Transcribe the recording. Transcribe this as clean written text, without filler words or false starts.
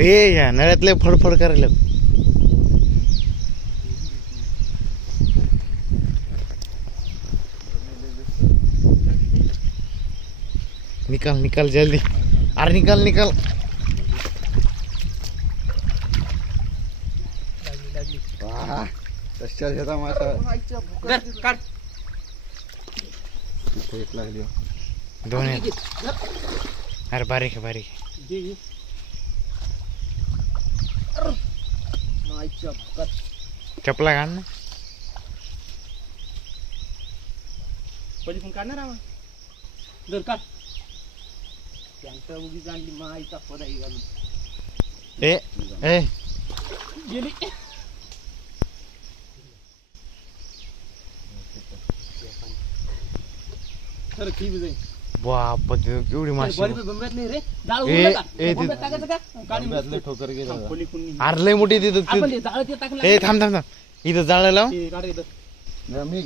ए या नळ्यातले फडफड करायला निकाल निकाल जल्दी अरे निकाल निकाल दोन अरे बारीक आहे बारीक चपला काढ ना पली पण काढणार आम्हा जर काढ त्यांच्या उगी जाणली माईचा पदाई घालून ए ए गेली तर ठीक आहे बाप एवढी माशी बरी बंबत नाही रे जाळ ए, उडला ए, का बंबत टाकायचं का काढून ठोकर गेलं पली कोणी अरे लय मोठी तिथं आपण जाळ ते टाकलं ए थांब थांब थांब इथं जाळं लाव काढ इथं मी